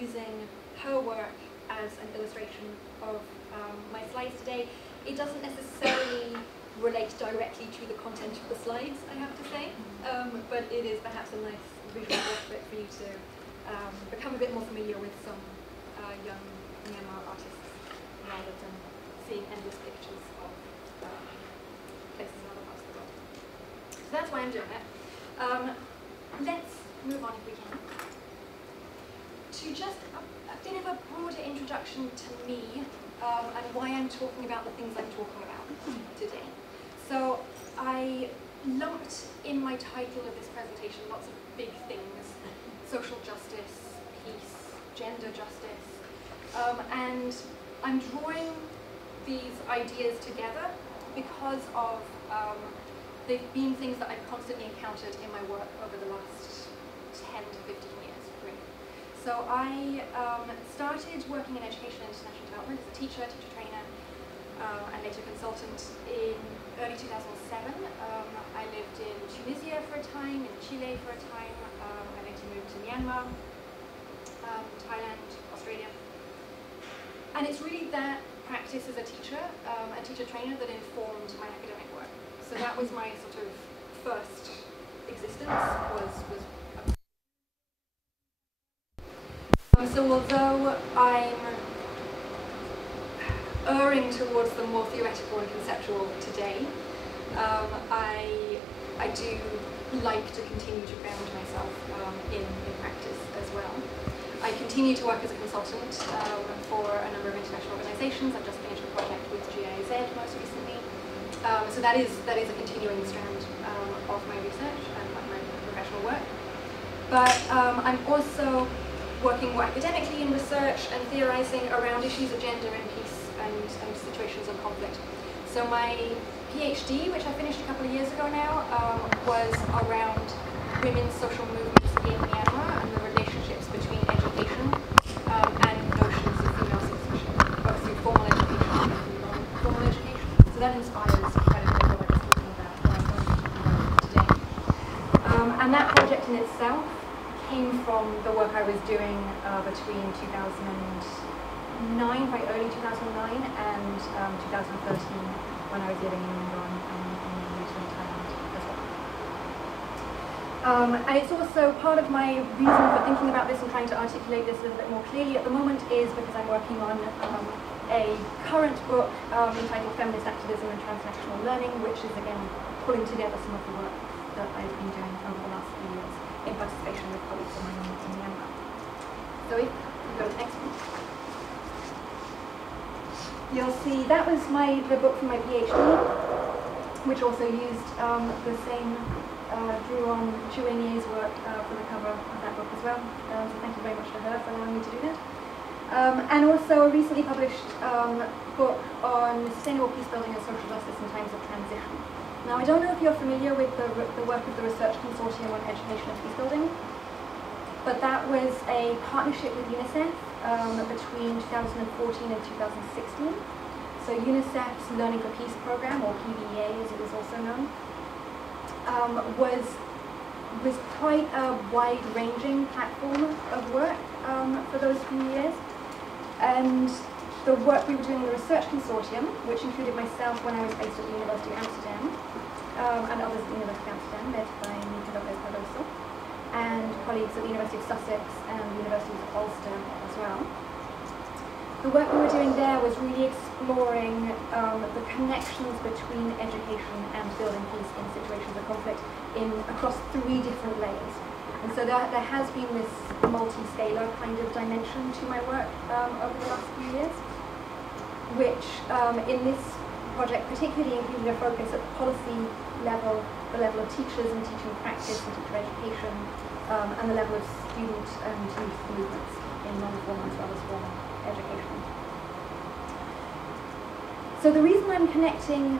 using her work as an illustration of my slides today. It doesn't necessarily relate directly to the content of the slides, I have to say, but it is perhaps a nice visual effort for you to become a bit more familiar with some young Myanmar artists rather than seeing endless pictures of places in other parts of the world. So that's why I'm doing it. Let's move on if we can. To just a bit of a broader introduction to me and why I'm talking about the things I'm talking about today. So I lumped in my title of this presentation lots of big things: social justice, peace, gender justice, and I'm drawing these ideas together because of they've been things that I've constantly encountered in my work over the last 10 to 15 years, really. So I started working in education and international development as a teacher trainer, and later consultant in early 2007. I lived in Tunisia for a time, in Chile for a time. I later moved to Myanmar, Thailand, Australia. And it's really that practice as a teacher and teacher trainer that informed my academic work. So that was my sort of first existence, so although I'm erring towards the more theoretical and conceptual today, I do like to continue to ground myself in practice as well. I continue to work as a consultant for a number of international organisations. I've just finished a project with GIZ most recently. So that is a continuing strand of my research and of my professional work. But I'm also working more academically in research and theorising around issues of gender and peace and situations of conflict. So my PhD, which I finished a couple of years ago now, was around women's social movements in Myanmar and the relationships between education and notions of female citizenship, both through formal education and through non-formal education. So that inspires quite a bit of what I was talking about today. And that project in itself came from the work I was doing between 2009, quite early 2009, and 2013, when I was living in Yangon and in Thailand as well. And it's also part of my reason for thinking about this and trying to articulate this a little bit more clearly at the moment is because I'm working on a current book entitled Feminist Activism and Transnational Learning, which is again pulling together some of the work that I've been doing over the last few years in participation with colleagues of mine in Myanmar. So if we go to the next one. You'll see that was the book from my PhD, which also used the same drew on Chu Wen-ye's work for the cover of that book as well. So thank you very much to her for allowing me to do that. And also a recently published book on sustainable peace building and social justice in times of transition. Now I don't know if you're familiar with the work of the Research Consortium on Education and Peace Building, but that was a partnership with UNICEF between 2014 and 2016. So UNICEF's Learning for Peace program, or PBEA as it was also known, was quite a wide-ranging platform of work for those few years. And the work we were doing in the Research Consortium, which included myself when I was based at the University of Amsterdam, and others at the University of Amsterdam, led by Lopes Cardozo, and colleagues at the University of Sussex and the University of Ulster as well. The work we were doing there was really exploring the connections between education and building peace in situations of conflict across 3 different layers. And so there has been this multi-scalar kind of dimension to my work over the last few years, which in this project particularly included a focus at the policy level, the level of teachers and teaching practice and teacher education, and the level of student and youth movements in non-formal as well as formal education. So the reason I'm connecting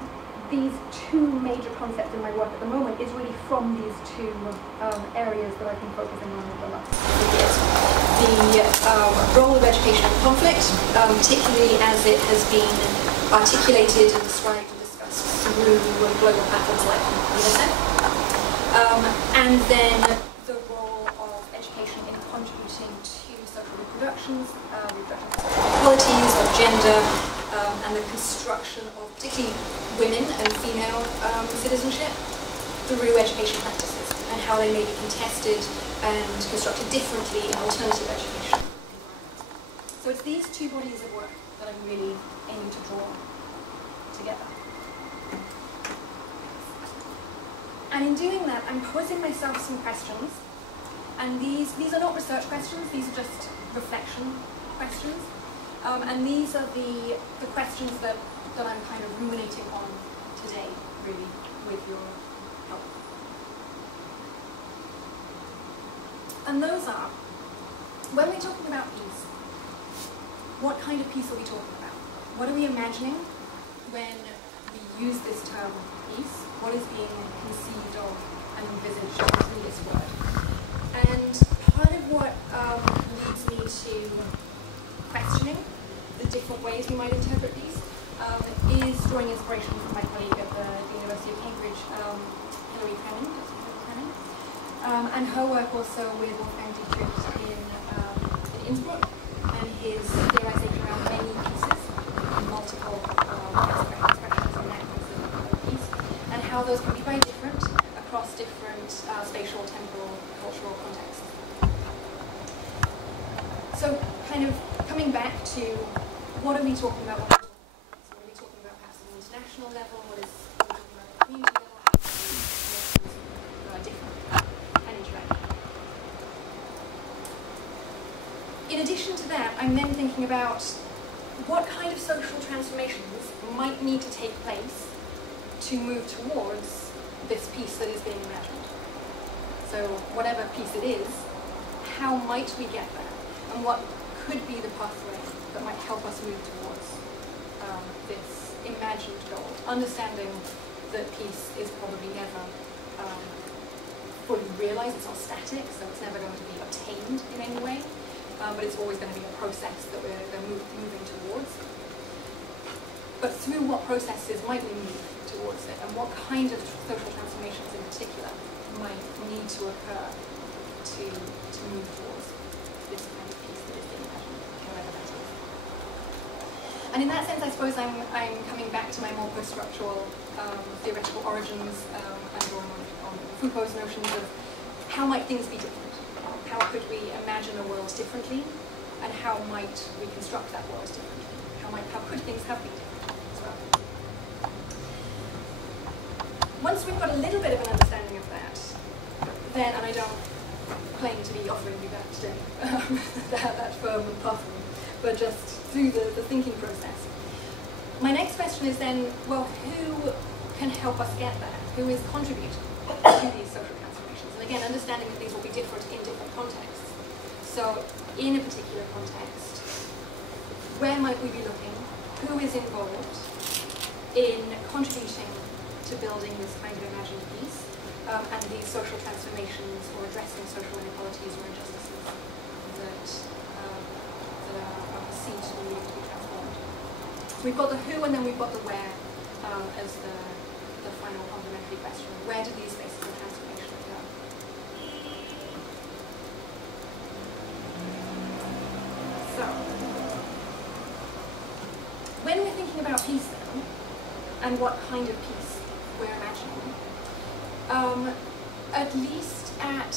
these 2 major concepts in my work at the moment is really from these 2 areas that I've been focusing on over the last few years. The role of education in conflict, particularly as it has been articulated and described and discussed through global platforms like UNICEF, and then the role of education in contributing to social reproductions, reproductive equalities of gender, and the construction of particularly women and female citizenship through education practices, and how they may be contested and constructed differently in alternative education. So it's these two bodies of work that I'm really aiming to draw together. And in doing that, I'm posing myself some questions. And these are not research questions, these are just reflection questions. And these are the questions that I'm kind of ruminating on today, really, with your help. And those are, when we're talking about peace, what kind of peace are we talking about? What are we imagining when we use this term peace? What is being conceived of and envisaged through this word? And part of what leads me to questioning the different ways we might interpret these is drawing inspiration from my colleague at the University of Cambridge, Hilary Canning, and her work also with Wolfgang Dietrich in Innsbruck, and his theorization around many pieces, multiple expressions and mechanisms of peace, and how those can be very different across different spatial, temporal, cultural contexts. So, kind of coming back to what are we talking about? So, what are we talking about perhaps at an international level? What is what are we talking about at a community level? How are different and interact? In addition to that, I'm then thinking about what kind of social transformations might need to take place to move towards this peace that is being imagined. So whatever peace it is, how might we get there? And what could be the pathway that might help us move towards this imagined goal? Understanding that peace is probably never fully realized, it's not static, so it's never going to be obtained in any way, but it's always going to be a process that we're moving towards. But through what processes might we move towards it, and what kind of social transformations in particular might need to occur to move towards this kind of peace that is being imagined, however that is. And in that sense, I suppose I'm coming back to my more post-structural theoretical origins and drawing on Foucault's notions of how might things be different? How could we imagine a world differently? And how might we construct that world differently? How could things have been different as well? Once we've got a little bit of an understanding of that, then, and I don't claim to be offering you that today, that firm pathway, but just through the thinking process. My next question is then, well, who can help us get there? Who is contributing to these social transformations? And again, understanding that these will be different in different contexts. So, in a particular context, where might we be looking? Who is involved in contributing to building this kind of imagined peace and these social transformations or addressing social inequalities or injustices that are perceived to be needing to be transformed? So we've got the who and then we've got the where as the final complementary question. Where do these spaces of transformation occur? So, when we're thinking about peace then, and what kind of peace we're imagining, at least at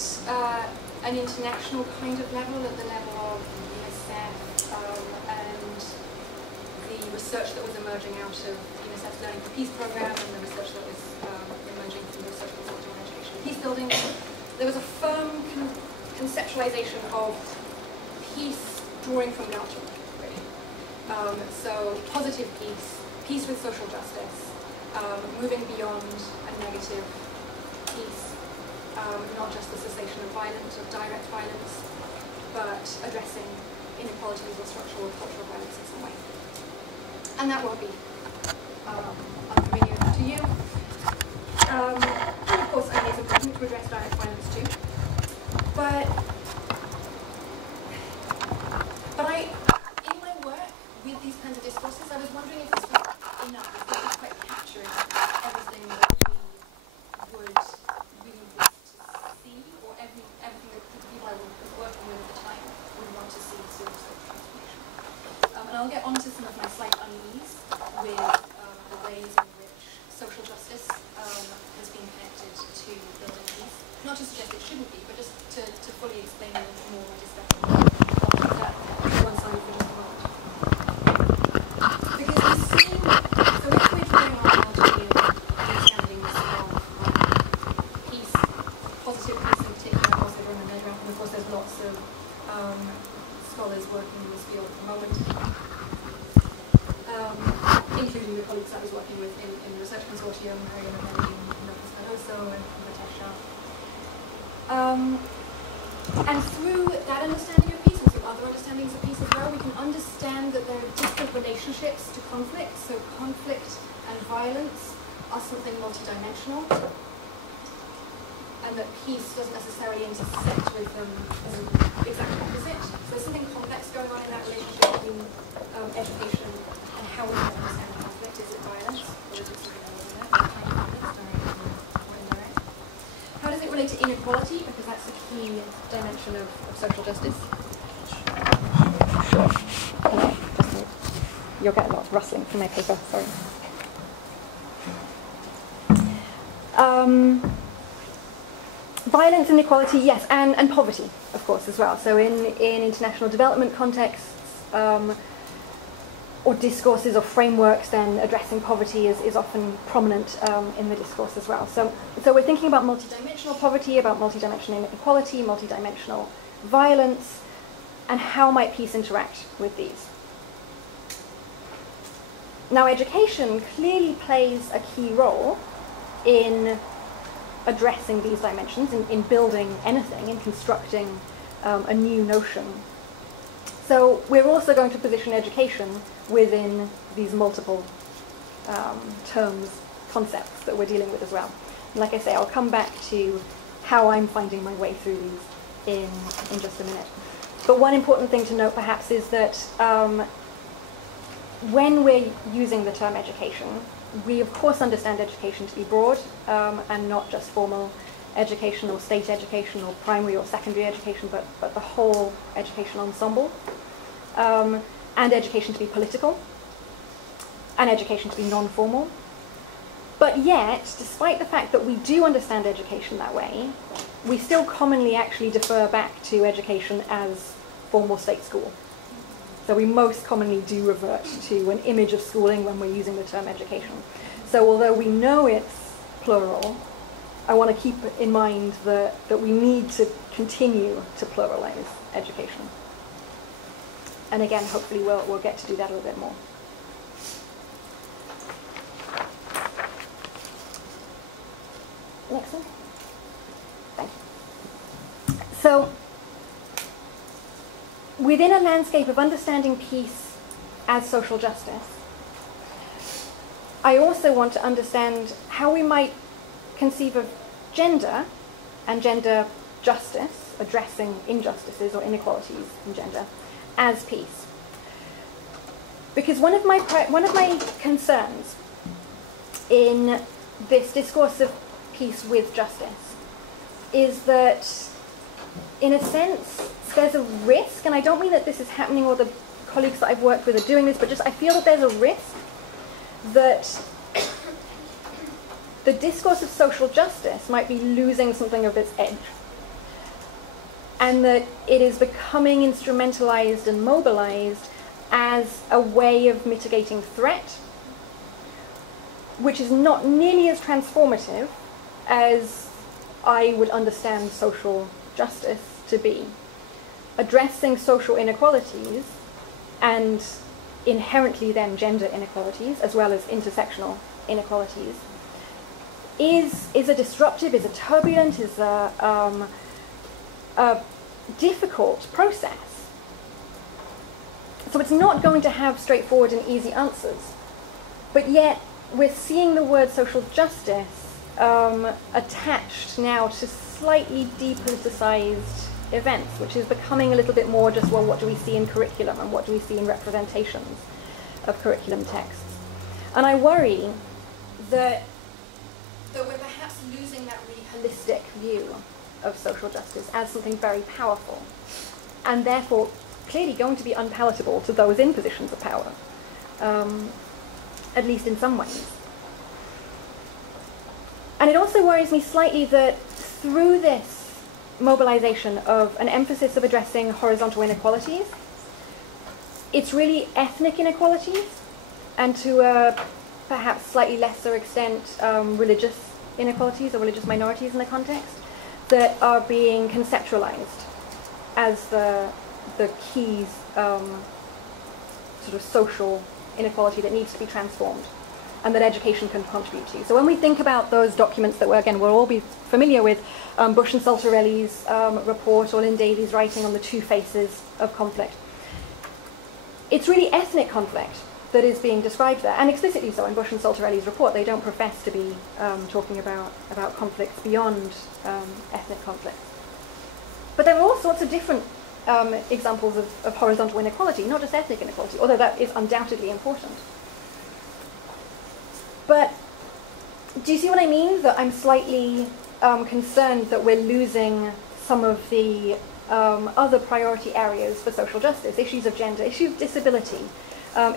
an international kind of level, at the level of UNICEF and the research that was emerging out of UNICEF's Learning for Peace program and the research that was emerging from the research report on education and peace building, there was a firm conceptualization of peace drawing from the ultimate, really. So positive peace, peace with social justice, moving beyond a negative peace, not just the cessation of violence, of direct violence, but addressing inequalities or structural or cultural violence in some way. And that won't be unfamiliar to you. And of course, I think it's important to address direct violence too. But in my work with these kinds of discourses, I was wondering if this was enough, if this was quite capturing everything that we would really want to see, or everything that the people I was working with at the time would want to see. I'll get onto some of my slight unease with the ways in which social justice has been connected to building peace. Not to suggest it shouldn't be, but just to fully explain a little more my discussion. I'll keep that to one side for just a moment. Because we've seen, so if we're drawing on multiple understandings of peace, positive peace in particular, of course, they're in the measure, and of course there's lots of scholars working in this field at the moment, including the colleagues I was working with in the research consortium, mediating, Lopes Cardozo and Maber. And through that understanding of peace, and through other understandings of peace as well, we can understand that there are different relationships to conflict. So conflict and violence are something multidimensional, and that peace doesn't necessarily intersect with them as an exact opposite. So there's something complex going on in that relationship between education and how we understand conflict. Is it violence, or is it something other than that? Direct or indirect? How does it relate to inequality? Because that's a key dimension of social justice. You'll get a lot of rustling from my paper, sorry. Violence, inequality, yes, and poverty, of course, as well. So in international development contexts, or discourses or frameworks, then addressing poverty is often prominent in the discourse as well. So we're thinking about multidimensional poverty, about multidimensional inequality, multidimensional violence, and how might peace interact with these. Now, education clearly plays a key role in addressing these dimensions, in building anything, in constructing a new notion. So we're also going to position education within these multiple terms, concepts that we're dealing with as well. And like I say, I'll come back to how I'm finding my way through these in just a minute. But one important thing to note perhaps is that when we're using the term education, we of course understand education to be broad and not just formal education or state education or primary or secondary education, but the whole education ensemble. And education to be political, and education to be non-formal. But yet, despite the fact that we do understand education that way, we still commonly actually defer back to education as formal state school. So we most commonly do revert to an image of schooling when we're using the term education. So although we know it's plural, I want to keep in mind that we need to continue to pluralize education. And again, hopefully we'll get to do that a little bit more. Next one. Thank you. So, within a landscape of understanding peace as social justice, I also want to understand how we might conceive of gender and gender justice, addressing injustices or inequalities in gender, as peace. Because one of my concerns in this discourse of peace with justice is that, in a sense, there's a risk, and I don't mean that this is happening or the colleagues that I've worked with are doing this, but just I feel that there's a risk that the discourse of social justice might be losing something of its edge, and that it is becoming instrumentalized and mobilized as a way of mitigating threat, which is not nearly as transformative as I would understand social justice to be. Addressing social inequalities, and inherently then gender inequalities, as well as intersectional inequalities, is a disruptive, is a turbulent, is a difficult process. So it's not going to have straightforward and easy answers. But yet, we're seeing the word social justice attached now to slightly depoliticized events, which is becoming a little bit more just, well, what do we see in curriculum and what do we see in representations of curriculum texts? And I worry that we're perhaps losing that really holistic view of social justice as something very powerful, and therefore clearly going to be unpalatable to those in positions of power, at least in some ways. And it also worries me slightly that through this mobilization of an emphasis of addressing horizontal inequalities, it's really ethnic inequalities, and to a perhaps slightly lesser extent religious inequalities or religious minorities in the context, that are being conceptualized as the key sort of social inequality that needs to be transformed, and that education can contribute to. So when we think about those documents that we'll all be familiar with, Bush and Saltarelli's report, or Lynn Davies' writing on the two faces of conflict, it's really ethnic conflict that is being described there, and explicitly so in Bush and Saltarelli's report. They don't profess to be talking about conflicts beyond ethnic conflict. But there are all sorts of different examples of horizontal inequality, not just ethnic inequality, although that is undoubtedly important. But do you see what I mean? That I'm slightly concerned that we're losing some of the other priority areas for social justice, issues of gender, issue of disability,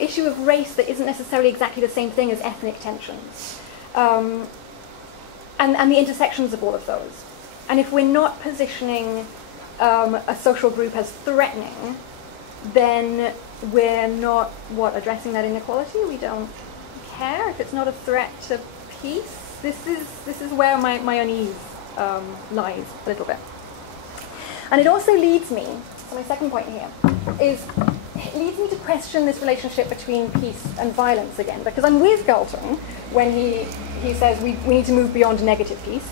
issue of race that isn't necessarily exactly the same thing as ethnic tensions, and the intersections of all of those. And if we're not positioning a social group as threatening, then we're not, addressing that inequality? We don't care if it's not a threat to peace. This is where my unease lies a little bit. And it also leads me, so my second point here, it leads me to question this relationship between peace and violence again, because I'm with Galton when he says we need to move beyond negative peace,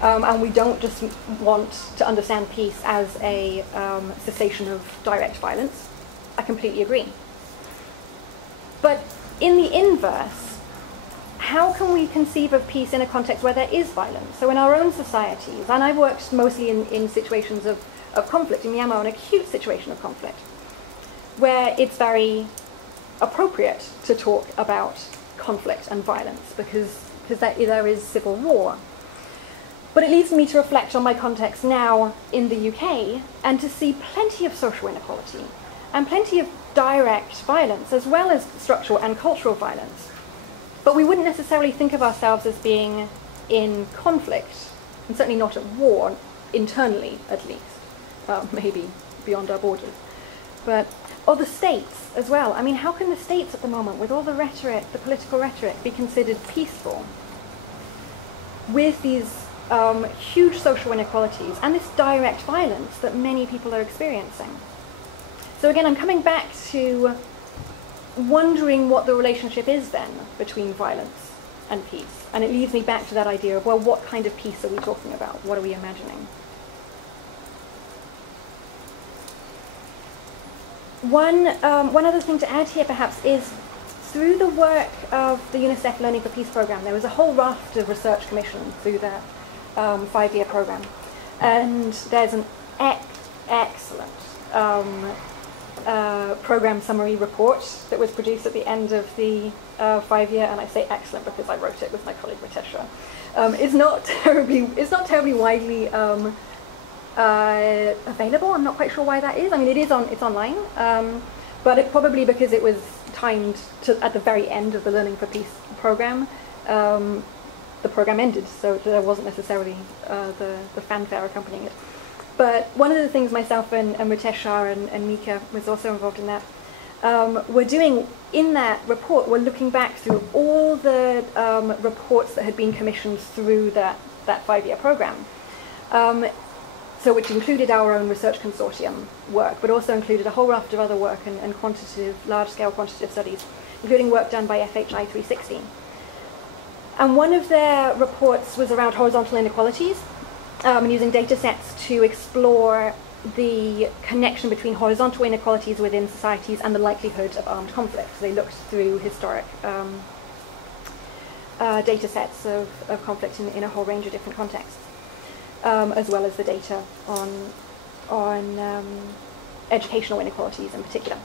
and we don't just want to understand peace as a cessation of direct violence. I completely agree. But in the inverse, how can we conceive of peace in a context where there is violence? So in our own societies, and I've worked mostly in situations of conflict, in Myanmar, an acute situation of conflict, where it's very appropriate to talk about conflict and violence because there is civil war. But it leads me to reflect on my context now in the UK and to see plenty of social inequality and plenty of direct violence, as well as structural and cultural violence. But we wouldn't necessarily think of ourselves as being in conflict, and certainly not at war, internally at least, maybe beyond our borders. Or the states as well. I mean, how can the states at the moment, with all the rhetoric, the political rhetoric, be considered peaceful with these huge social inequalities and this direct violence that many people are experiencing? So again, I'm coming back to wondering what the relationship is then between violence and peace. And it leads me back to that idea of, well, what kind of peace are we talking about? What are we imagining? One other thing to add here perhaps is, through the work of the UNICEF Learning for Peace program, there was a whole raft of research commissioned through that 5-year program. And there's an excellent program summary report that was produced at the end of the 5-year, and I say excellent because I wrote it with my colleague Ritesha. It's not terribly widely available. I'm not quite sure why that is. I mean, it's online, but it probably because it was timed at the very end of the Learning for Peace program. The program ended, so there wasn't necessarily the fanfare accompanying it. But one of the things myself and Ritesha and Mika was also involved in that, we're doing in that report, we're looking back through all the reports that had been commissioned through that 5-year program. So which included our own research consortium work, but also included a whole raft of other work and large-scale quantitative studies, including work done by FHI 360. And one of their reports was around horizontal inequalities, and using data sets to explore the connection between horizontal inequalities within societies and the likelihood of armed conflict. So they looked through historic data sets of conflict in a whole range of different contexts, as well as the data on educational inequalities in particular.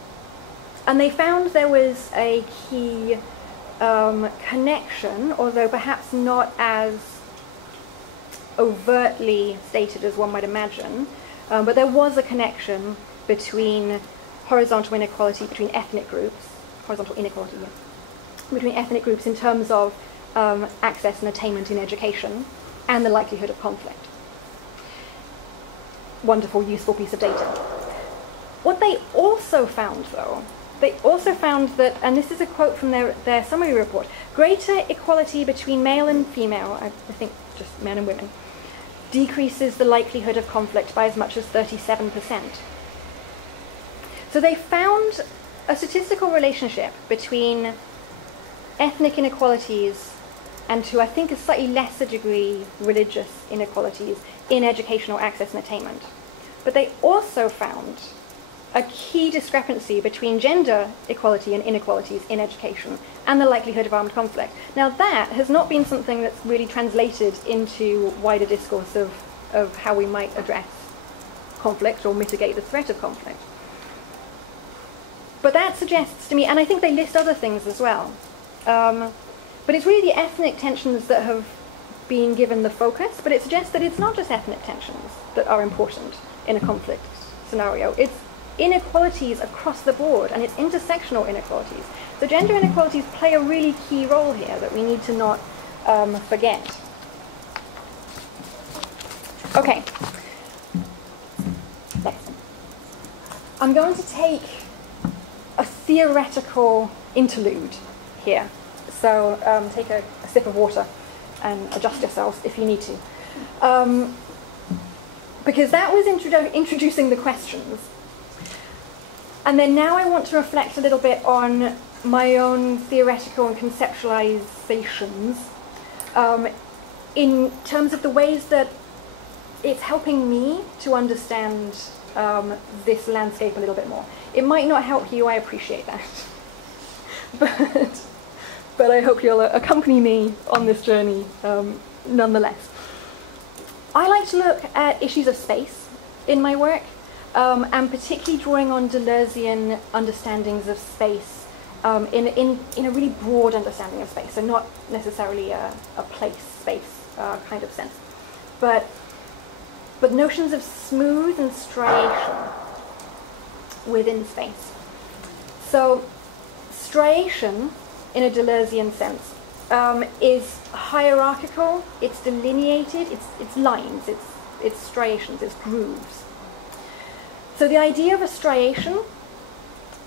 And they found there was a key connection, although perhaps not as overtly stated as one might imagine, but there was a connection between horizontal inequality between ethnic groups, horizontal inequality, yeah, between ethnic groups in terms of access and attainment in education and the likelihood of conflict. Wonderful, useful piece of data. What they also found, though, they also found that, and this is a quote from their summary report, greater equality between male and female, I think just men and women, decreases the likelihood of conflict by as much as 37%. So they found a statistical relationship between ethnic inequalities and, to I think a slightly lesser degree, religious inequalities in educational access and attainment. But they also found a key discrepancy between gender equality and inequalities in education and the likelihood of armed conflict. Now that has not been something that's really translated into wider discourse of how we might address conflict or mitigate the threat of conflict. But that suggests to me, and I think they list other things as well, but it's really the ethnic tensions that have been given the focus, but it suggests that it's not just ethnic tensions that are important in a conflict scenario. It's inequalities across the board, and it's intersectional inequalities. So gender inequalities play a really key role here that we need to not forget. Okay. Next. I'm going to take a theoretical interlude here. So take a sip of water and adjust yourselves if you need to. Because that was introducing the questions. And then now I want to reflect a little bit on my own theoretical and conceptualizations in terms of the ways that it's helping me to understand this landscape a little bit more. It might not help you, I appreciate that. But I hope you'll accompany me on this journey nonetheless. I like to look at issues of space in my work, and particularly drawing on Deleuzean understandings of space in a really broad understanding of space, so not necessarily a place-space kind of sense, but notions of smooth and striation within space. So striation, in a Deleuzean sense, is hierarchical, it's delineated, it's lines, it's striations, it's grooves. So the idea of a striation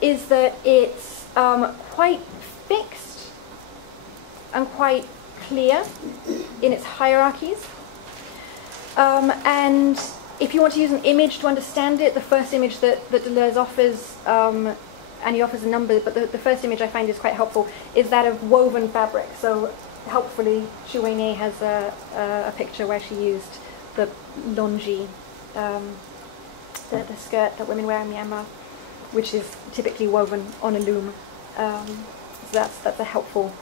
is that it's quite fixed and quite clear in its hierarchies. And if you want to use an image to understand it, the first image that Deleuze offers, and he offers a number, but the first image I find is quite helpful, is that of woven fabric. So helpfully, Chouené has a picture where she used the longi, the skirt that women wear in Myanmar, which is typically woven on a loom. So that's a helpful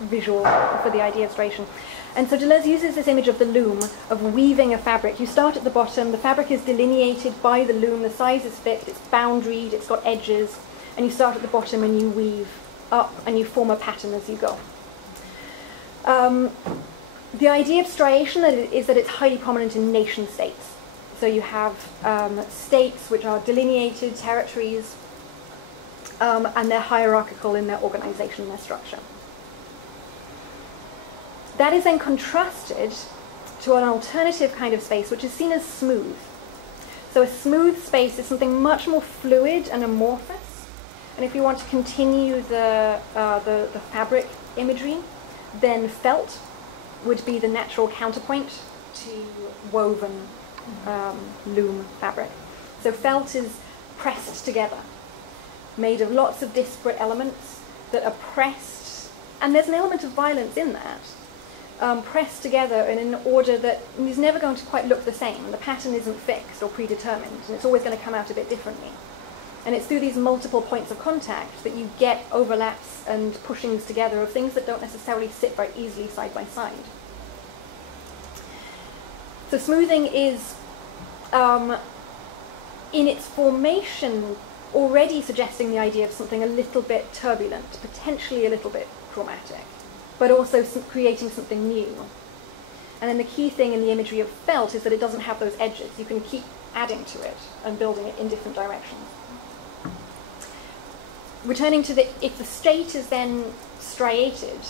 visual for the idea of striation. And so Deleuze uses this image of the loom, of weaving a fabric. You start at the bottom, the fabric is delineated by the loom, the size is fixed, it's boundaried, it's got edges, and you start at the bottom and you weave up and you form a pattern as you go. The idea of striation is that it's highly prominent in nation states. So you have states which are delineated territories, and they're hierarchical in their organization and their structure. That is then contrasted to an alternative kind of space, which is seen as smooth. So a smooth space is something much more fluid and amorphous. And if you want to continue the fabric imagery, then felt would be the natural counterpoint to woven loom fabric. So felt is pressed together, made of lots of disparate elements that are pressed, and there's an element of violence in that. Pressed together in an order that is never going to quite look the same. The pattern isn't fixed or predetermined, and it's always going to come out a bit differently. And it's through these multiple points of contact that you get overlaps and pushings together of things that don't necessarily sit very easily side by side. So smoothing is, in its formation, already suggesting the idea of something a little bit turbulent, potentially a little bit traumatic, but also creating something new. And then the key thing in the imagery of felt is that it doesn't have those edges. You can keep adding to it and building it in different directions. Returning to if the state is then striated,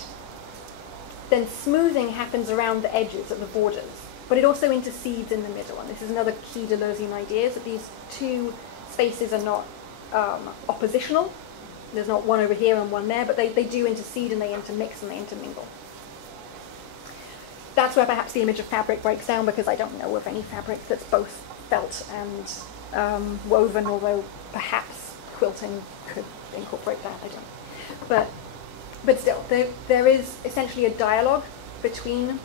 then smoothing happens around the edges at the borders, but it also intercedes in the middle. And this is another key Deleuzean idea, is that these two spaces are not oppositional. There's not one over here and one there, but they do intercede and they intermix and they intermingle. That's where perhaps the image of fabric breaks down, because I don't know of any fabric that's both felt and woven, although perhaps quilting could incorporate that, I don't know. But still, there is essentially a dialogue between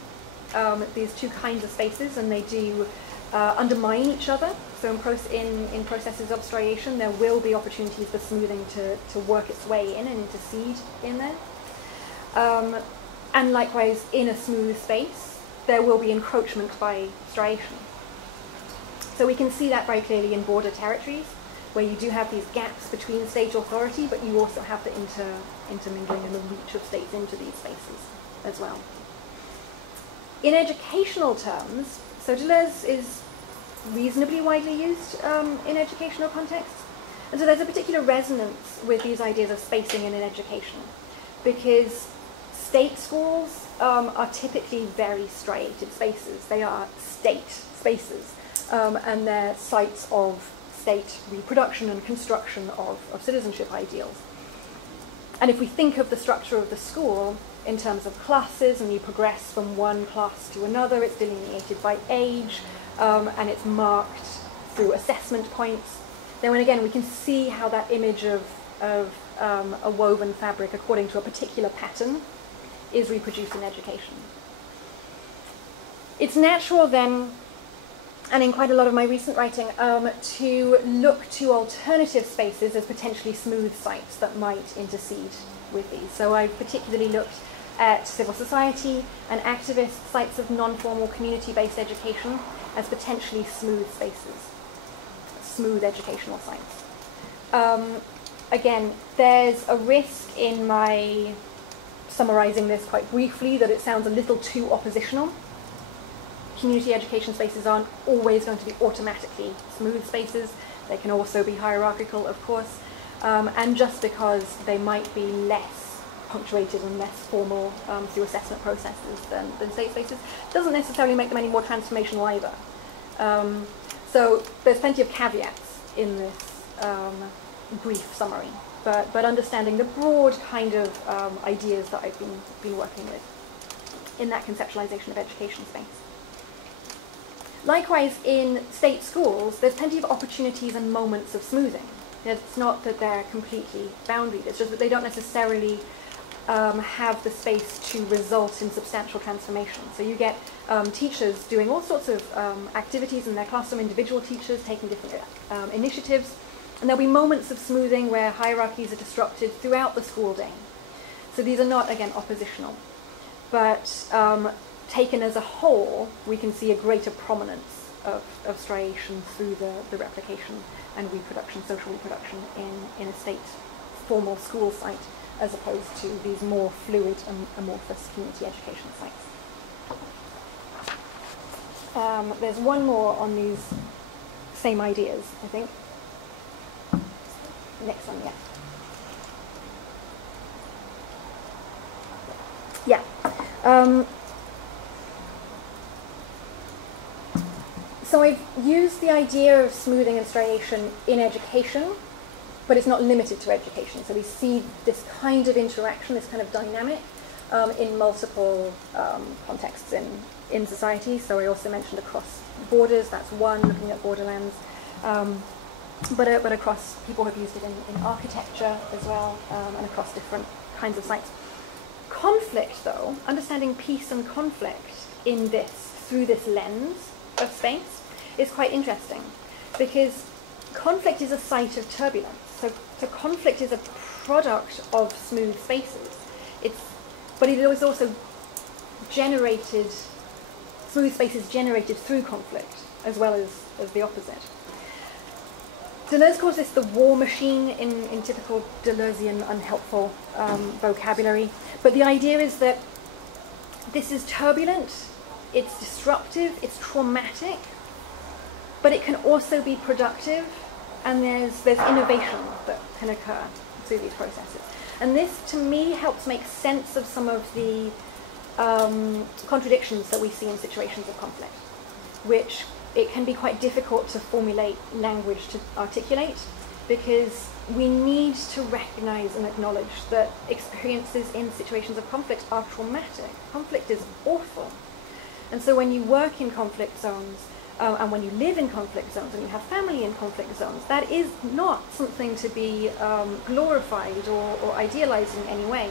these two kinds of spaces, and they do undermine each other. So in processes of striation, there will be opportunities for smoothing to work its way in and intercede in there. And likewise, in a smooth space, there will be encroachment by striation. So we can see that very clearly in border territories, where you do have these gaps between state authority, but you also have the intermingling and the reach of states into these spaces as well. In educational terms, so Deleuze is reasonably widely used in educational contexts, and so there's a particular resonance with these ideas of spacing in education, because state schools are typically very striated spaces. They are state spaces, and they're sites of state reproduction and construction of citizenship ideals. And if we think of the structure of the school in terms of classes, and you progress from one class to another, it's delineated by age, and it's marked through assessment points, then again we can see how that image of a woven fabric according to a particular pattern is reproduced in education. It's natural then, and in quite a lot of my recent writing, to look to alternative spaces as potentially smooth sites that might intercede with these. So I've particularly looked at civil society and activist sites of non-formal community-based education as potentially smooth spaces, smooth educational sites. Again, there's a risk in my summarizing this quite briefly that it sounds a little too oppositional. Community education spaces aren't always going to be automatically smooth spaces. They can also be hierarchical, of course, and just because they might be less punctuated and less formal through assessment processes than state spaces doesn't necessarily make them any more transformational either. So there's plenty of caveats in this brief summary, but understanding the broad kind of ideas that I've been working with in that conceptualization of education space. Likewise, in state schools, there's plenty of opportunities and moments of smoothing. It's not that they're completely boundaried, it's just that they don't necessarily have the space to result in substantial transformation. So you get teachers doing all sorts of activities in their classroom, individual teachers taking different initiatives, and there'll be moments of smoothing where hierarchies are disrupted throughout the school day. So these are not, again, oppositional, but taken as a whole, we can see a greater prominence of striation through the replication and reproduction, social reproduction in a state formal school site, as opposed to these more fluid and amorphous community education sites. There's one more on these same ideas, I think. Next one, yeah. Yeah. So I've used the idea of smoothing and striation in education, but it's not limited to education. So we see this kind of interaction, this kind of dynamic in multiple contexts in society. So I also mentioned across borders, that's one, looking at borderlands. But across, people have used it in architecture as well, and across different kinds of sites. Conflict, though, understanding peace and conflict in this, through this lens of space, is quite interesting, because conflict is a site of turbulence. So conflict is a product of smooth spaces. But it is also generated, smooth spaces generated through conflict, as well as the opposite. Deleuze calls this the war machine in typical Deleuzean unhelpful vocabulary. But the idea is that this is turbulent, it's disruptive, it's traumatic, but it can also be productive, and there's innovation that can occur through these processes. And this, to me, helps make sense of some of the contradictions that we see in situations of conflict, which it can be quite difficult to formulate language to articulate, because we need to recognize and acknowledge that experiences in situations of conflict are traumatic. Conflict is awful. And so when you work in conflict zones, and when you live in conflict zones, and you have family in conflict zones, that is not something to be glorified or idealized in any way.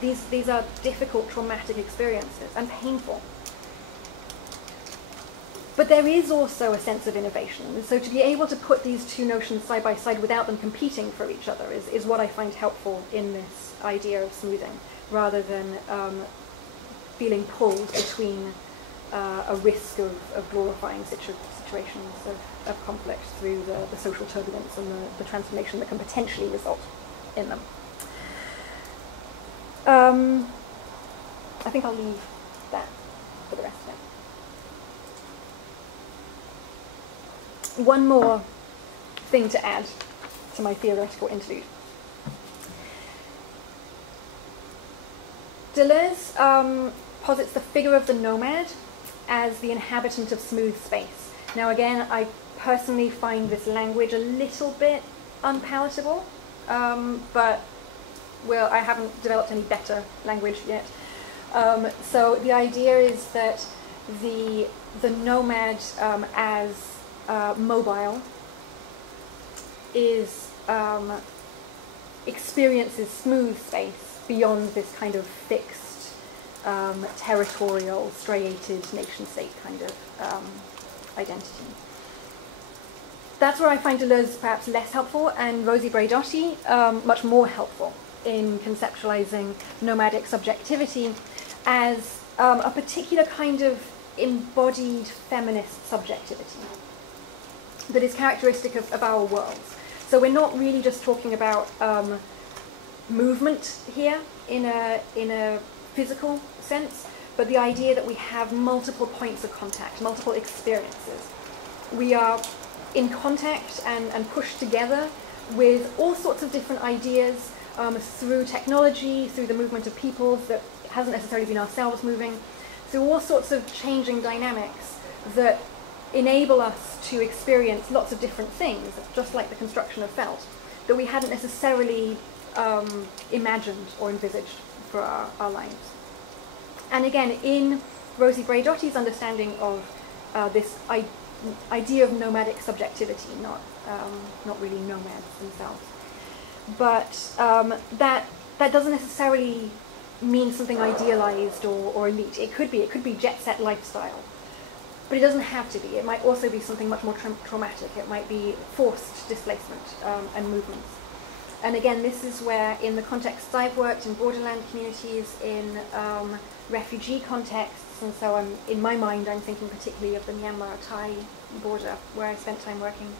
These are difficult, traumatic experiences, and painful. But there is also a sense of innovation. So to be able to put these two notions side by side without them competing for each other is what I find helpful in this idea of smoothing, rather than feeling pulled between a risk of glorifying situations of conflict through the social turbulence and the transformation that can potentially result in them. I think I'll leave that for the rest of it. One more thing to add to my theoretical interlude. Deleuze posits the figure of the nomad as the inhabitant of smooth space. Now again, I personally find this language a little bit unpalatable, but well, I haven't developed any better language yet. So the idea is that the nomad as mobile is experiences smooth space beyond this kind of fixed territorial, striated nation-state kind of identity. That's where I find Deleuze perhaps less helpful, and Rosi Braidotti much more helpful in conceptualizing nomadic subjectivity as a particular kind of embodied feminist subjectivity that is characteristic of our worlds. So we're not really just talking about movement here in a physical sense, but the idea that we have multiple points of contact, multiple experiences. We are in contact and pushed together with all sorts of different ideas through technology, through the movement of peoples that hasn't necessarily been ourselves moving, through all sorts of changing dynamics that enable us to experience lots of different things, just like the construction of felt, that we hadn't necessarily imagined or envisaged for our lives. And again, in Rosi Braidotti's understanding of this idea of nomadic subjectivity, not really nomads themselves, but that doesn't necessarily mean something idealized or elite. It could be jet set lifestyle, but it doesn't have to be. It might also be something much more traumatic. It might be forced displacement and movements. And again, this is where, in the contexts I've worked, in borderland communities, in refugee contexts, and so in my mind, I'm thinking particularly of the Myanmar-Thai border, where I spent time working.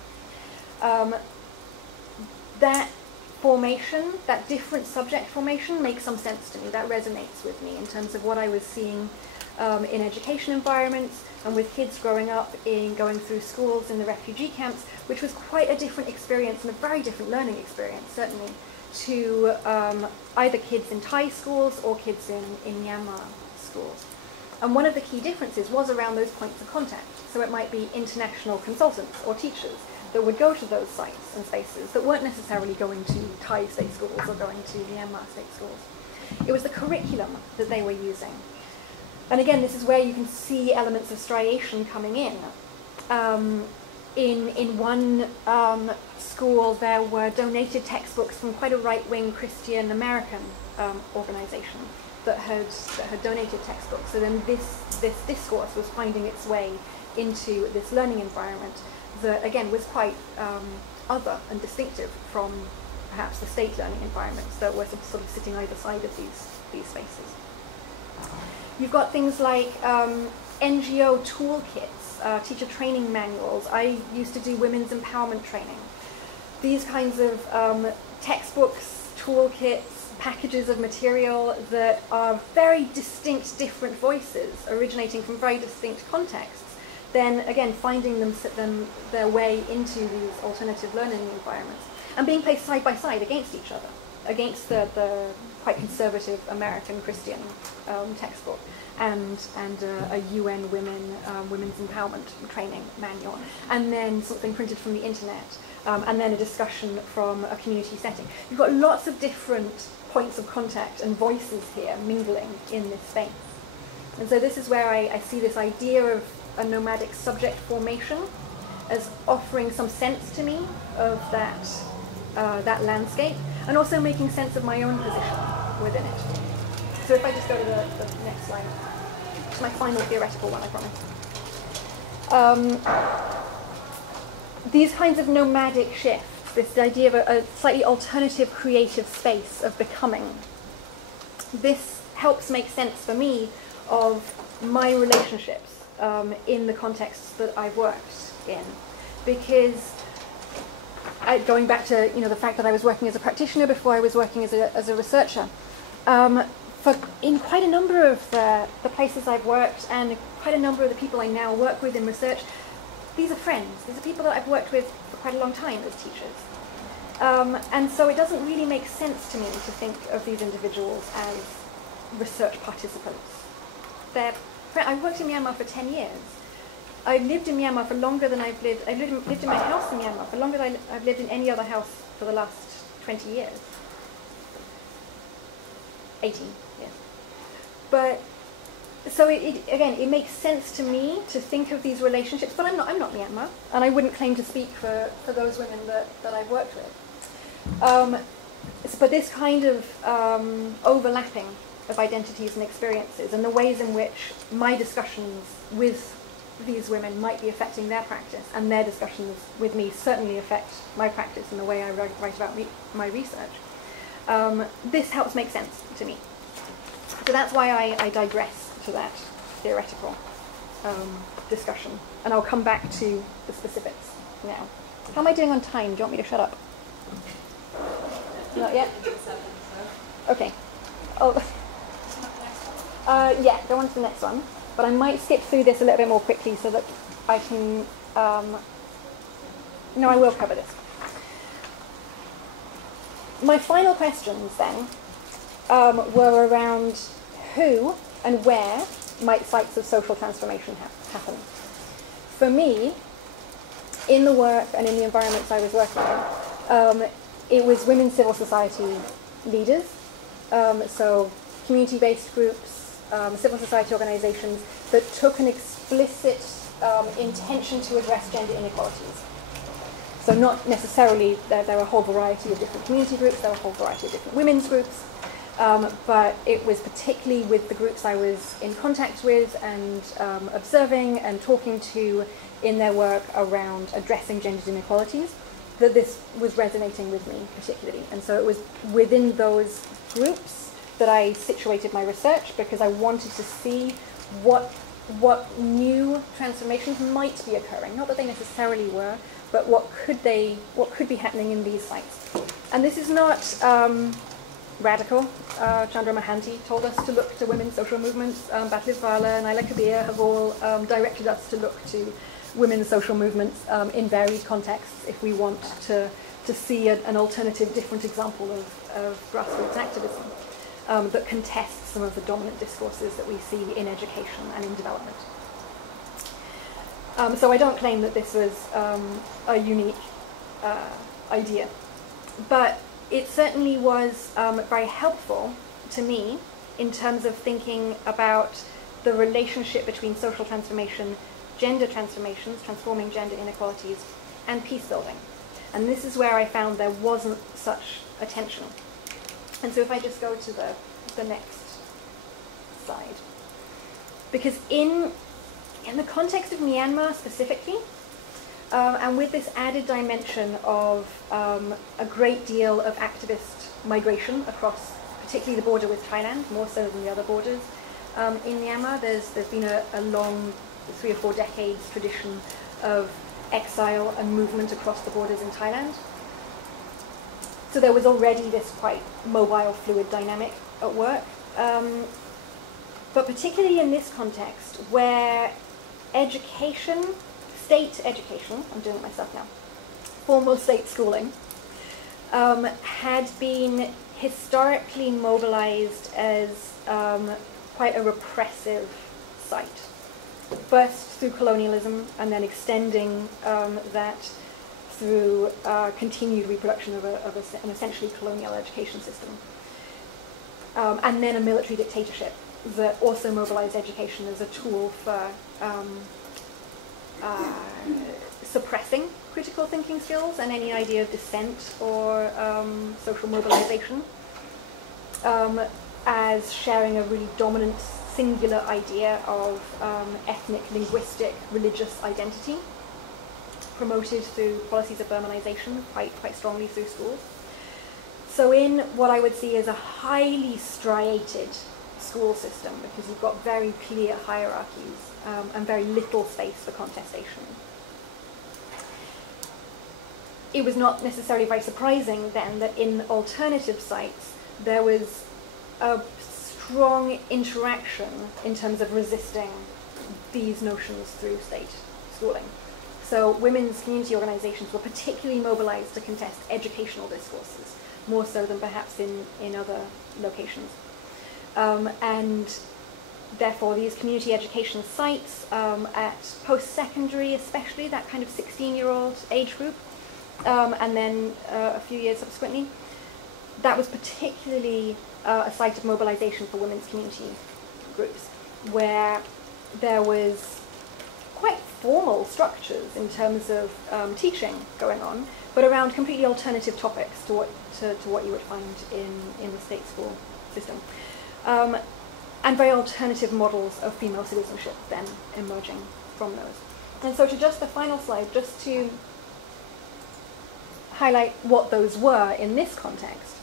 That formation, that different subject formation, makes some sense to me. That resonates with me in terms of what I was seeing in education environments and with kids growing up going through schools in the refugee camps, which was quite a different experience and a very different learning experience, certainly, to either kids in Thai schools or kids in Myanmar schools. And one of the key differences was around those points of contact. So it might be international consultants or teachers that would go to those sites and spaces that weren't necessarily going to Thai state schools or going to Myanmar state schools. It was the curriculum that they were using. And again, this is where you can see elements of striation coming in. In one school, there were donated textbooks from quite a right-wing Christian American organization that had donated textbooks. So then this discourse was finding its way into this learning environment that, again, was quite other and distinctive from perhaps the state learning environments that were sort of sitting either side of these spaces. You've got things like NGO toolkits, teacher training manuals. I used to do women's empowerment training. These kinds of textbooks, toolkits, packages of material that are very distinct, different voices originating from very distinct contexts then again finding their way into these alternative learning environments and being placed side by side against each other, against the quite conservative American Christian textbook and a UN women's empowerment training manual, and then something printed from the internet, and then a discussion from a community setting. You've got lots of different points of contact and voices here mingling in this space. And so this is where I see this idea of a nomadic subject formation as offering some sense to me of that landscape, and also making sense of my own position within it. So if I just go to the next slide, it's my final theoretical one, I promise. These kinds of nomadic shifts, this idea of a slightly alternative creative space of becoming, this helps make sense for me of my relationships in the contexts that I've worked in. Because going back to the fact that I was working as a practitioner before I was working as a researcher, in quite a number of the places I've worked and quite a number of the people I now work with in research, these are friends. These are people that I've worked with for quite a long time as teachers. And so it doesn't really make sense to me to think of these individuals as research participants. I've worked in Myanmar for 10 years. I've lived in Myanmar for longer than I've lived in my house in Myanmar for longer than I've lived in any other house for the last 20 years. 18, yes. But, so it makes sense to me to think of these relationships, but I'm not Myanmar, and I wouldn't claim to speak for those women that I've worked with. But this kind of overlapping of identities and experiences, and the ways in which my discussions with these women might be affecting their practice, and their discussions with me certainly affect my practice and the way I write about my research. This helps make sense to me. So that's why I digress to that theoretical discussion, and I'll come back to the specifics now. How am I doing on time? Do you want me to shut up? Not yet? Okay. Oh. Yeah, go on to the next one. But I might skip through this a little bit more quickly so that I can... No, I will cover this. My final questions then were around who and where might sites of social transformation happen. For me, in the work and in the environments I was working in, it was women civil society leaders, so community-based groups, civil society organizations that took an explicit intention to address gender inequalities. So not necessarily, there were a whole variety of different community groups, there were a whole variety of different women's groups, but it was particularly with the groups I was in contact with and observing and talking to in their work around addressing gender inequalities that this was resonating with me particularly. And so it was within those groups that I situated my research, because I wanted to see what new transformations might be occurring. Not that they necessarily were, but what could be happening in these sites. And this is not radical. Chandra Mohanty told us to look to women's social movements. Batliv Vala and Ayla Kabir have all directed us to look to women's social movements in varied contexts if we want to see an alternative, different example of grassroots activism that contests some of the dominant discourses that we see in education and in development. So I don't claim that this was a unique idea, but it certainly was very helpful to me in terms of thinking about the relationship between social transformation, gender transformations, transforming gender inequalities, and peace building. And this is where I found there wasn't such a tension. And so if I just go to the next slide. Because in the context of Myanmar specifically, and with this added dimension of a great deal of activist migration across particularly the border with Thailand, more so than the other borders in Myanmar, there's been a long 3 or 4 decades tradition of exile and movement across the borders in Thailand. So there was already this quite mobile, fluid dynamic at work. But particularly in this context, where education, state education, I'm doing it myself now, formal state schooling, had been historically mobilized as quite a repressive site. First through colonialism, and then extending that through continued reproduction of an essentially colonial education system. And then a military dictatorship that also mobilized education as a tool for suppressing critical thinking skills and any idea of dissent or social mobilization, as sharing a really dominant singular idea of ethnic, linguistic, religious identity, promoted through policies of Burmanization quite strongly through schools. So in what I would see as a highly striated school system, because you've got very clear hierarchies and very little space for contestation, it was not necessarily very surprising then that in alternative sites there was a strong interaction in terms of resisting these notions through state schooling. So women's community organizations were particularly mobilized to contest educational discourses, more so than perhaps in other locations. And therefore these community education sites at post-secondary especially, that kind of 16-year-old age group, and then a few years subsequently, that was particularly a site of mobilization for women's community groups, where there was quite formal structures in terms of teaching going on, but around completely alternative topics to what you would find in the state school system. And very alternative models of female citizenship then emerging from those. And so to just the final slide, just to highlight what those were in this context.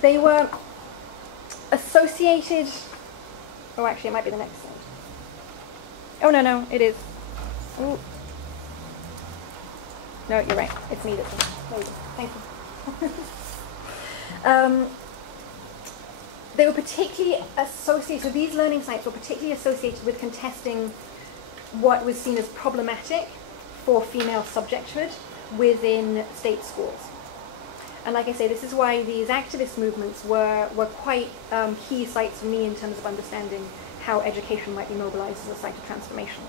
They were associated, oh actually it might be the next slide. Oh no, it is. Ooh. No, you're right, it's me that's there we go. Thank you. They were particularly associated, so these learning sites were particularly associated with contesting what was seen as problematic for female subjecthood within state schools. And like I say, this is why these activist movements were quite key sites for me in terms of understanding how education might be mobilized as a site of transformation.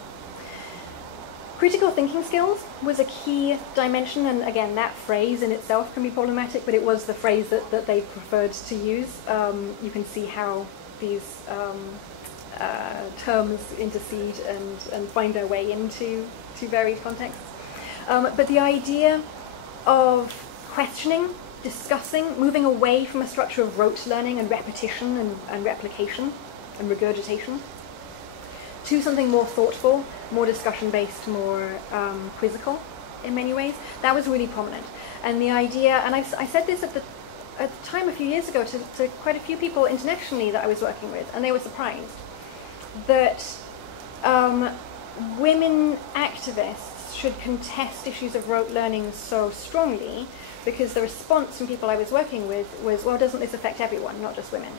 Critical thinking skills was a key dimension, and again, that phrase in itself can be problematic, but it was the phrase that they preferred to use. You can see how these terms intercede and find their way into varied contexts. But the idea of questioning, discussing, moving away from a structure of rote learning and repetition and replication and regurgitation to something more thoughtful, more discussion-based, more quizzical in many ways, that was really prominent. And the idea, and I said this at the time a few years ago to quite a few people internationally that I was working with, and they were surprised that women activists should contest issues of rote learning so strongly, because the response from people I was working with was, well, doesn't this affect everyone, not just women?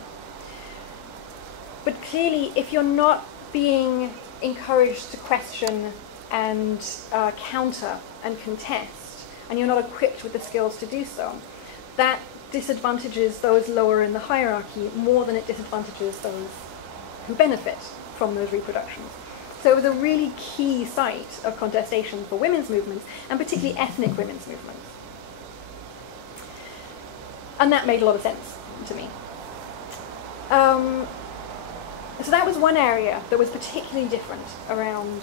But clearly, if you're not being encouraged to question and counter and contest, and you're not equipped with the skills to do so, that disadvantages those lower in the hierarchy more than it disadvantages those who benefit from those reproductions. So it was a really key site of contestation for women's movements, and particularly ethnic women's movements. And that made a lot of sense to me. So that was one area that was particularly different around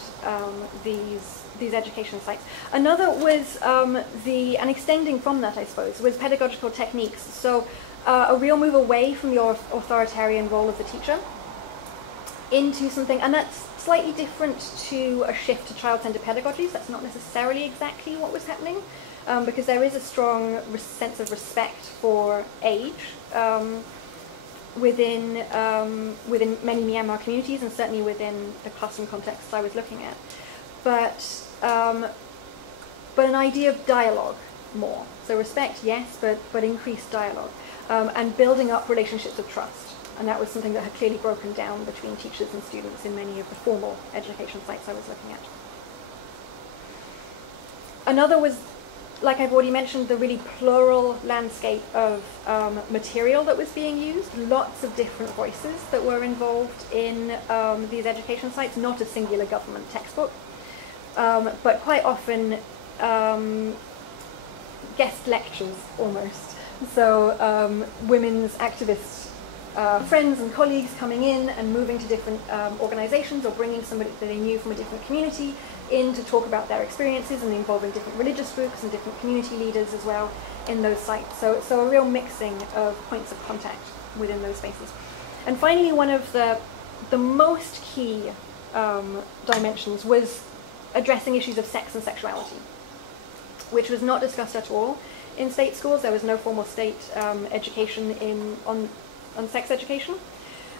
these education sites. Another was and extending from that, I suppose, was pedagogical techniques. So a real move away from the authoritarian role of the teacher into something, and that's slightly different to a shift to child-centered pedagogies. That's not necessarily exactly what was happening, because there is a strong sense of respect for age within many Myanmar communities, and certainly within the classroom contexts I was looking at. But an idea of dialogue more. So respect, yes, but increased dialogue, and building up relationships of trust And that was something that had clearly broken down between teachers and students in many of the formal education sites I was looking at. Another was, like I've already mentioned, the really plural landscape of material that was being used. Lots of different voices that were involved in these education sites, not a singular government textbook, but quite often guest lectures almost. So women's activists, friends and colleagues coming in and moving to different organizations, or bringing somebody that they knew from a different community in to talk about their experiences, and involving different religious groups and different community leaders as well in those sites. So a real mixing of points of contact within those spaces. And finally, one of the most key dimensions was addressing issues of sex and sexuality, which was not discussed at all in state schools. There was no formal state education on sex education.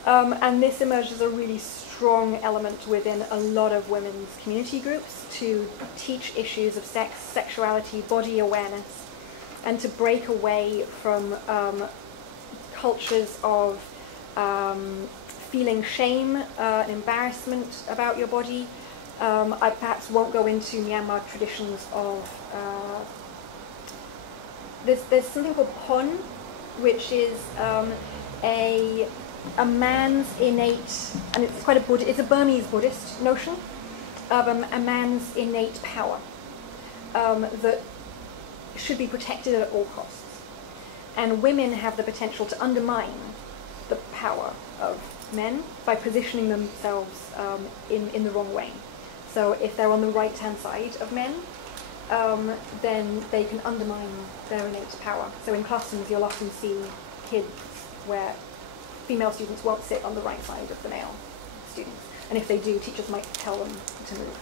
And this emerged as a really strong element within a lot of women's community groups to teach issues of sex, sexuality, body awareness, and to break away from cultures of feeling shame and embarrassment about your body. I perhaps won't go into Myanmar traditions of... There's something called pon, which is a man's innate, and it's quite it's a Burmese Buddhist notion of a man's innate power that should be protected at all costs. And women have the potential to undermine the power of men by positioning themselves in the wrong way. So if they're on the right-hand side of men, then they can undermine their innate power. So in classrooms, you'll often see kids where female students won't sit on the right side of the male students. And if they do, teachers might tell them to move.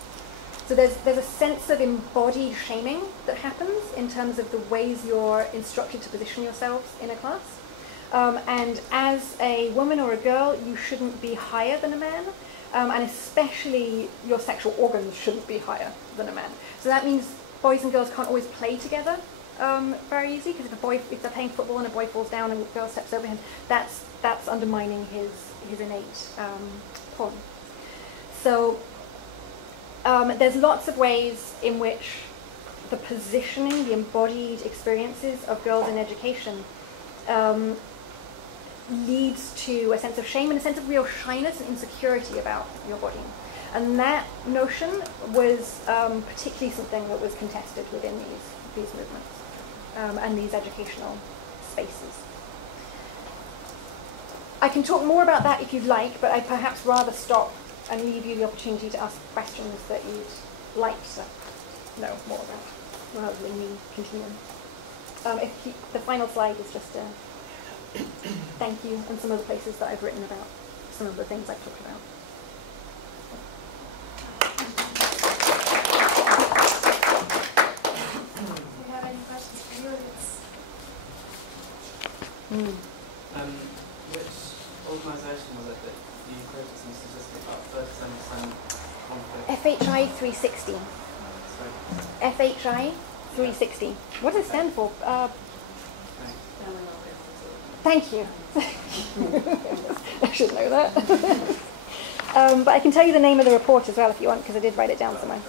So there's a sense of embodied shaming that happens in terms of the ways you're instructed to position yourselves in a class. And as a woman or a girl, you shouldn't be higher than a man. And especially your sexual organs shouldn't be higher than a man. So that means boys and girls can't always play together very easy, because if they're playing football and a boy falls down and a girl steps over him, that's undermining his innate pon. So there's lots of ways in which the positioning, the embodied experiences of girls in education leads to a sense of shame and a sense of real shyness and insecurity about your body. And that notion was particularly something that was contested within these movements and these educational spaces. I can talk more about that if you'd like, but I'd perhaps rather stop and leave you the opportunity to ask questions that you'd like to know more about, rather than me continuing. The final slide is just a thank you and some of the places that I've written about some of the things I've talked about. Do you have any questions for the audience? Which organisation was it that you quoted some statistic about 30% conflict? FHI 360. FHI 360. What does it stand for? Thank you. I should know that. But I can tell you the name of the report as well if you want, because I did write it down somewhere.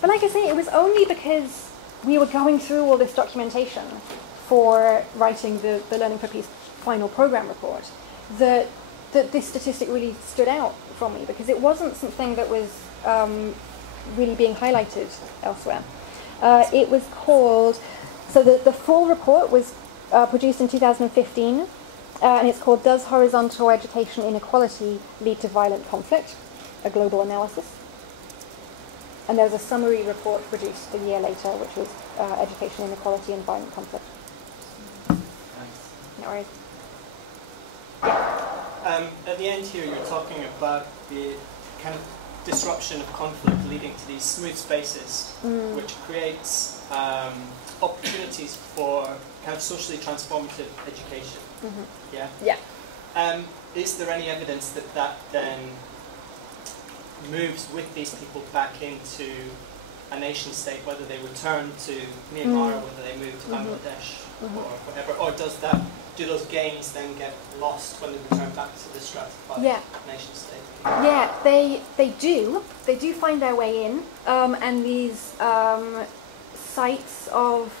But like I say, it was only because we were going through all this documentation for writing the Learning for Peace final program report that this statistic really stood out from me, because it wasn't something that was really being highlighted elsewhere. It was called, so the full report was produced in 2015, and it's called Does Horizontal Education Inequality Lead to Violent Conflict? A Global Analysis. And there was a summary report produced a year later, which was Education Inequality and Violent Conflict. No worries. At the end here, you're talking about the kind of disruption of conflict leading to these smooth spaces, which creates opportunities for kind of socially transformative education. Yeah? Yeah. Is there any evidence that that then moves with these people back into a nation state, whether they return to Myanmar or whether they move to Bangladesh or whatever, or do those gains then get lost when they return back to the stratified nation state? Yeah, they do. They do find their way in, and these sites of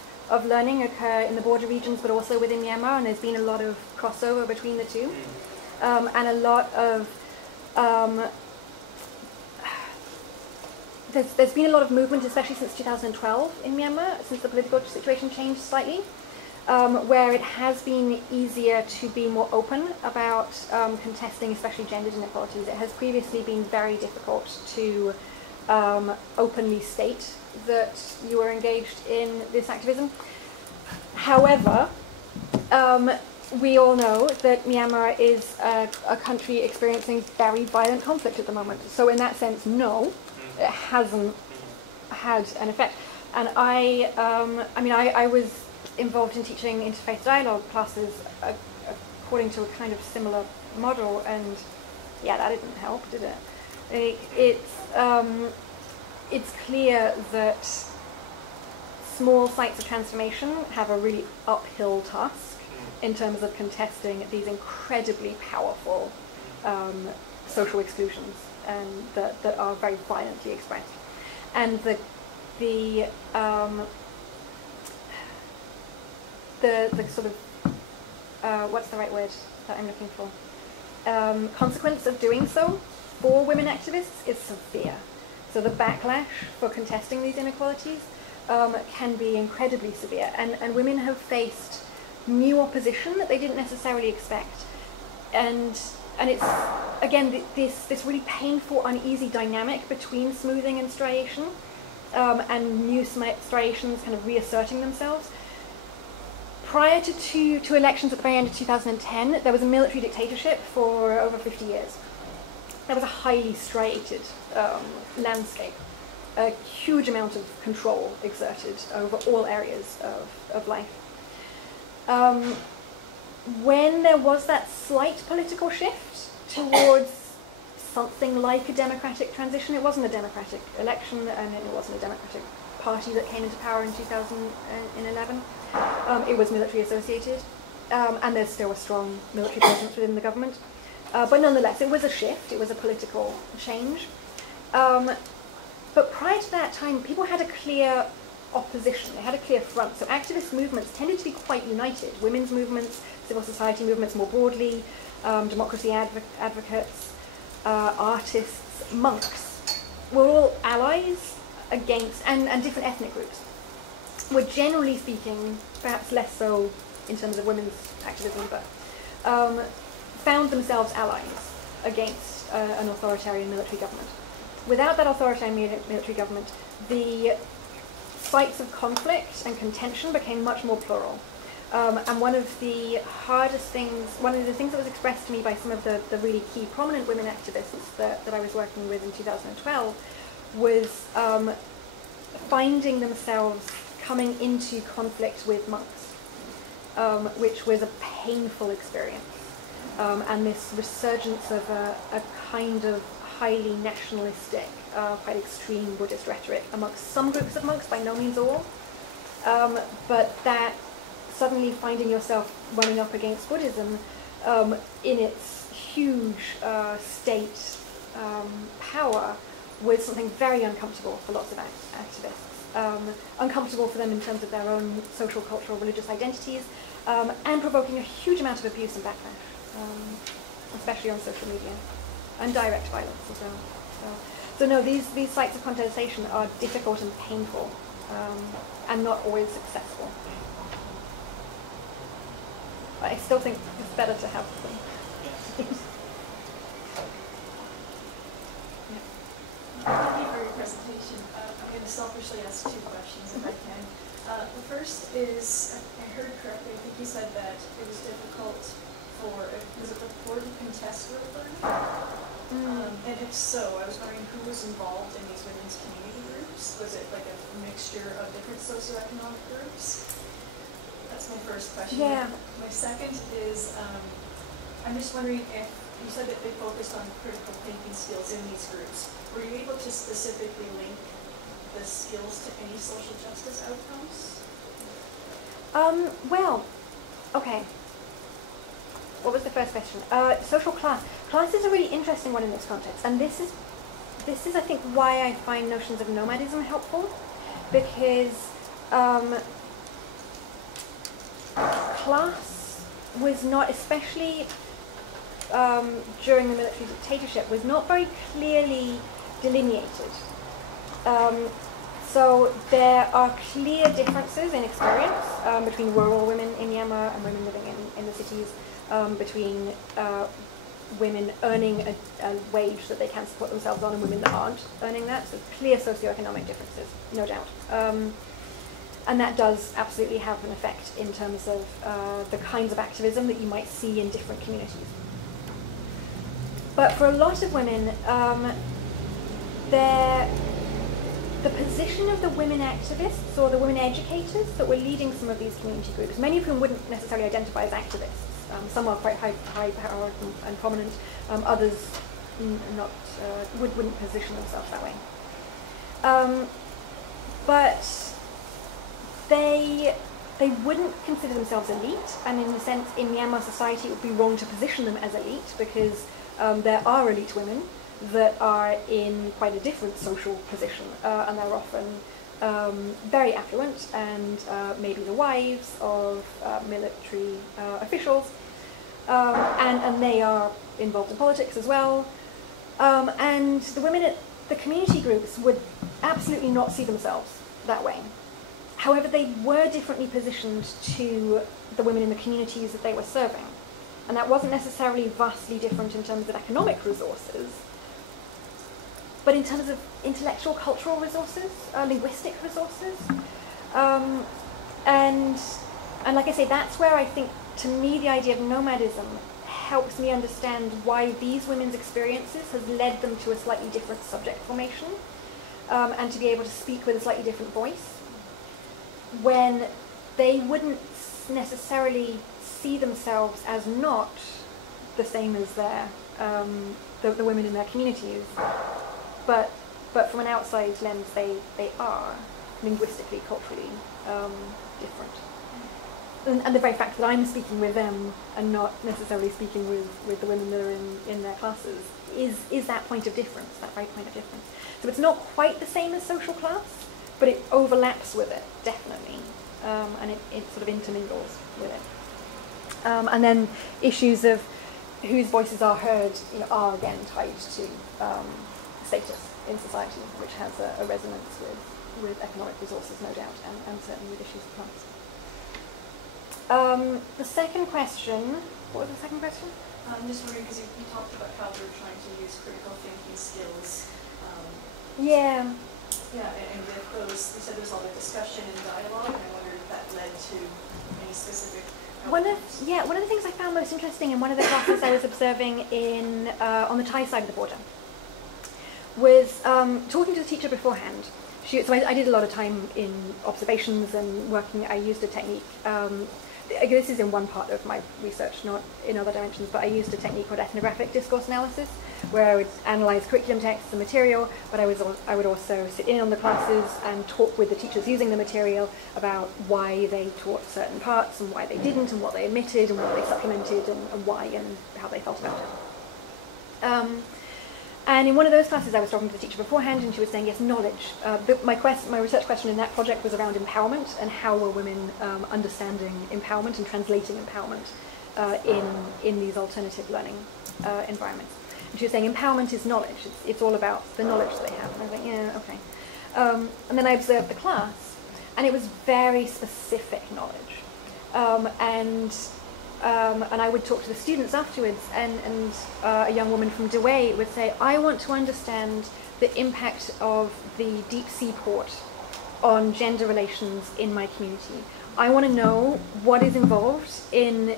learning occur in the border regions, but also within Myanmar, and there's been a lot of crossover between the two, and a lot of there's been a lot of movement, especially since 2012 in Myanmar, since the political situation changed slightly, where it has been easier to be more open about contesting, especially gendered inequalities. It has previously been very difficult to openly state that you are engaged in this activism. However, we all know that Myanmar is a country experiencing very violent conflict at the moment. So in that sense, no, it hasn't had an effect. And I was involved in teaching interfaith dialogue classes according to a kind of similar model, and yeah, that didn't help, did it? It's clear that small sites of transformation have a really uphill task in terms of contesting these incredibly powerful social exclusions that are very violently expressed. And the sort of, what's the right word that I'm looking for? Consequence of doing so for women activists is severe. So the backlash for contesting these inequalities can be incredibly severe. And women have faced new opposition that they didn't necessarily expect. And it's, again, this really painful, uneasy dynamic between smoothing and striation, and new striations kind of reasserting themselves. Prior to elections at the very end of 2010, there was a military dictatorship for over 50 years. There was a highly striated landscape, a huge amount of control exerted over all areas of life. When there was that slight political shift towards something like a democratic transition, it wasn't a democratic election, and it wasn't a democratic party that came into power in 2011. It was military associated, and there's still a strong military presence within the government. But nonetheless, it was a shift, it was a political change. But prior to that time, people had a clear opposition, they had a clear front. So activist movements tended to be quite united. Women's movements, civil society movements more broadly, democracy advocates, artists, monks, were all allies against, and different ethnic groups were generally speaking, perhaps less so in terms of women's activism, but found themselves allies against an authoritarian military government. Without that authoritarian military government, the sites of conflict and contention became much more plural. And one of the things that was expressed to me by some of the really key prominent women activists that I was working with in 2012 was finding themselves coming into conflict with monks, which was a painful experience. And this resurgence of a kind of highly nationalistic, quite extreme Buddhist rhetoric amongst some groups of monks, by no means all, but that suddenly finding yourself running up against Buddhism in its huge state power was something very uncomfortable for lots of activists. Uncomfortable for them in terms of their own social, cultural, religious identities, and provoking a huge amount of abuse and backlash, especially on social media, and direct violence as well. So no, these sites of contestation are difficult and painful, and not always successful. But I still think it's better to have them. Thank you for your presentation. I'm going to selfishly ask two questions if I can. The first is, I heard correctly, I think you said that it was difficult was it the poor to contest group learning? And if so, I was wondering who was involved in these women's community groups? Was it like a mixture of different socioeconomic groups? That's my first question. Yeah. My second is, I'm just wondering if you said that they focused on critical thinking skills in these groups. Were you able to specifically link the skills to any social justice outcomes? Well, okay. What was the first question? Social class. Class is a really interesting one in this context, and this is, I think, why I find notions of nomadism helpful, because class was not, especially during the military dictatorship, was not very clearly delineated. So there are clear differences in experience between rural women in Myanmar and women living in the cities, between women earning a wage that they can support themselves on and women that aren't earning that. So clear socioeconomic differences, no doubt. And that does absolutely have an effect in terms of the kinds of activism that you might see in different communities. But for a lot of women, the position of the women activists or the women educators that were leading some of these community groups, many of whom wouldn't necessarily identify as activists. Some are quite high powered and prominent. Others wouldn't position themselves that way. But they wouldn't consider themselves elite, and in a sense, in Myanmar society, it would be wrong to position them as elite because there are elite women that are in quite a different social position, and they're often very affluent and maybe the wives of military officials, and they are involved in politics as well. And the women at the community groups would absolutely not see themselves that way. However, they were differently positioned to the women in the communities that they were serving. And that wasn't necessarily vastly different in terms of economic resources, but in terms of intellectual, cultural resources, linguistic resources. And like I say, that's where I think, to me, the idea of nomadism helps me understand why these women's experiences has led them to a slightly different subject formation, and to be able to speak with a slightly different voice, when they wouldn't necessarily see themselves as not the same as the women in their communities, but from an outside lens they are linguistically, culturally different. And the very fact that I'm speaking with them and not necessarily speaking with the women that are in their classes is that point of difference, that very point of difference. So it's not quite the same as social class, but it overlaps with it, definitely, and it sort of intermingles with it. And then issues of whose voices are heard, are again tied to status in society, which has a resonance with economic resources, no doubt, and certainly with issues of class. The second question, what was the second question? I'm just wondering, because you talked about how they're trying to use critical thinking skills. Yeah. Yeah, and with those, you said there was all the discussion and dialogue, and I wondered if that led to any specific outcomes. One of the things I found most interesting in one of the classes I was observing on the Thai side of the border was talking to the teacher beforehand. So I did a lot of time in observations and working. I used a technique. This is in one part of my research, not in other dimensions, but I used a technique called ethnographic discourse analysis, where I would analyze curriculum texts and material, but I would also sit in on the classes and talk with the teachers using the material about why they taught certain parts and why they didn't, and what they omitted and what they supplemented, and why and how they felt about it. And in one of those classes, I was talking to the teacher beforehand, and she was saying, yes, knowledge. My research question in that project was around empowerment, and how were women understanding empowerment and translating empowerment in these alternative learning environments. And she was saying empowerment is knowledge. It's all about the knowledge that they have. And I was like, yeah, okay. And then I observed the class, and it was very specific knowledge. And I would talk to the students afterwards, and a young woman from Dewey would say, I want to understand the impact of the deep sea port on gender relations in my community. I want to know what is involved in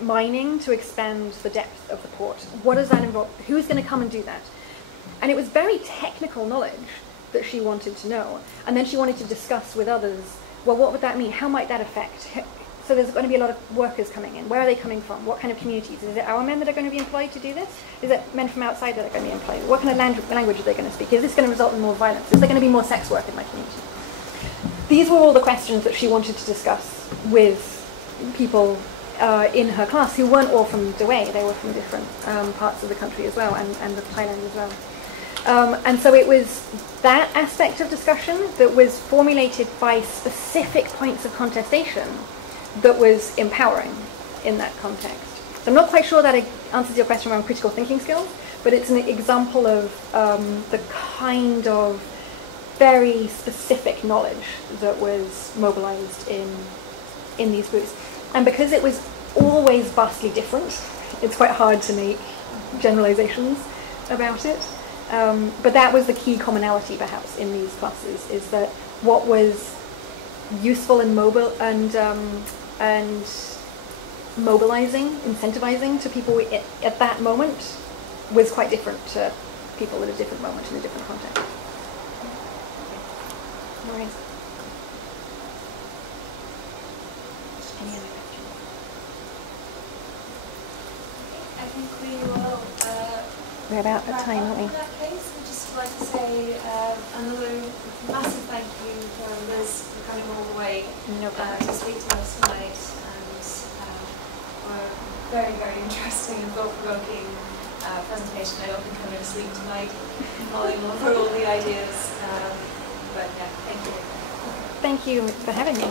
mining to expand the depth of the port. What does that involve? Who's going to come and do that? And it was very technical knowledge that she wanted to know. And then she wanted to discuss with others, well, what would that mean? How might that affect? so there's going to be a lot of workers coming in. Where are they coming from? What kind of communities? Is it our men that are going to be employed to do this? Is it men from outside that are going to be employed? What kind of language are they going to speak? Is this going to result in more violence? Is there going to be more sex work in my community? These were all the questions that she wanted to discuss with people in her class who weren't all from Dawei. They were from different parts of the country as well, and of Thailand as well. And so it was that aspect of discussion that was formulated by specific points of contestation that was empowering in that context. So I'm not quite sure that it answers your question around critical thinking skills, but it's an example of the kind of very specific knowledge that was mobilized in these groups. And because it was always vastly different, it's quite hard to make generalizations about it. But that was the key commonality, perhaps, in these classes, is that what was useful and mobilizing, incentivizing to people at that moment was quite different to people at a different moment in a different context. No worries. Any other questions? I think we will. We're about at time, aren't we? In that case, we'd just like to say another massive thank you to Liz for coming all the way to speak to us tonight, and for a very, very interesting and thought-provoking presentation. I don't think I'm going to sleep tonight mulling over all the ideas, but yeah, thank you. Thank you for having me.